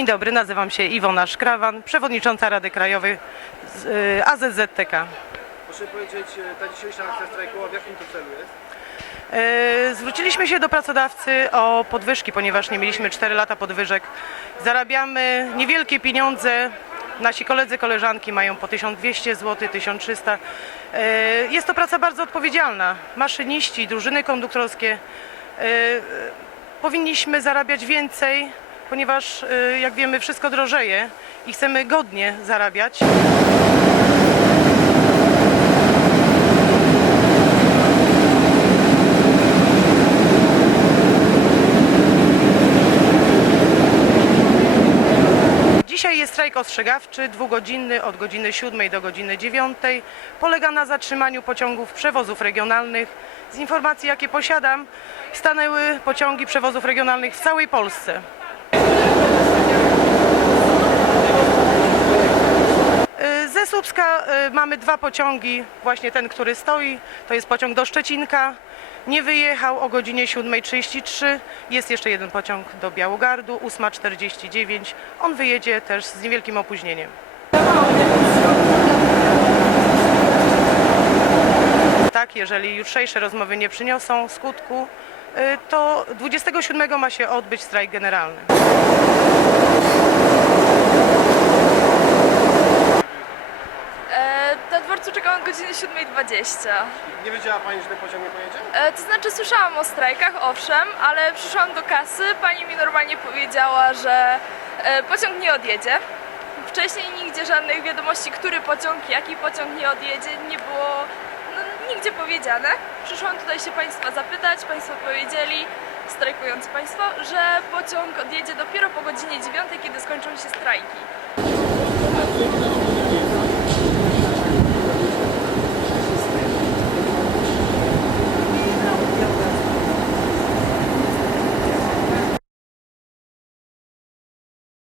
Dzień dobry, nazywam się Iwona Szkrawan, przewodnicząca Rady Krajowej y, AZZTK. Proszę powiedzieć, e, ta dzisiejsza akcja strajkowa w jakim to celu jest? Y, Zwróciliśmy się do pracodawcy o podwyżki, ponieważ nie mieliśmy 4 lata podwyżek. Zarabiamy niewielkie pieniądze. Nasi koledzy, koleżanki mają po 1200 zł, 1300. Y, Jest to praca bardzo odpowiedzialna. Maszyniści, drużyny konduktorskie. y, y, Powinniśmy zarabiać więcej, ponieważ y, jak wiemy wszystko drożeje i chcemy godnie zarabiać. Dzisiaj jest strajk ostrzegawczy, dwugodzinny od godziny 7 do godziny 9. Polega na zatrzymaniu pociągów przewozów regionalnych. Z informacji, jakie posiadam, stanęły pociągi przewozów regionalnych w całej Polsce. Y, Ze Słupska y, mamy dwa pociągi, właśnie ten, który stoi, to jest pociąg do Szczecinka. Nie wyjechał o godzinie 7.33. Jest jeszcze jeden pociąg do Białogardu, 8.49. On wyjedzie też z niewielkim opóźnieniem. Tak, jeżeli jutrzejsze rozmowy nie przyniosą skutku, to 27 ma się odbyć strajk generalny. E, na dworcu czekałam od godziny 7.20. Nie wiedziała Pani, że ten pociąg nie pojedzie? E, to znaczy słyszałam o strajkach, owszem, ale przyszłam do kasy, pani mi normalnie powiedziała, że e, pociąg nie odjedzie. Wcześniej nigdzie żadnych wiadomości, który pociąg, jaki pociąg nie odjedzie, nie było nigdzie powiedziane. Przyszłam tutaj się Państwa zapytać, Państwo powiedzieli, strajkujący Państwo, że pociąg odjedzie dopiero po godzinie 9, kiedy skończą się strajki.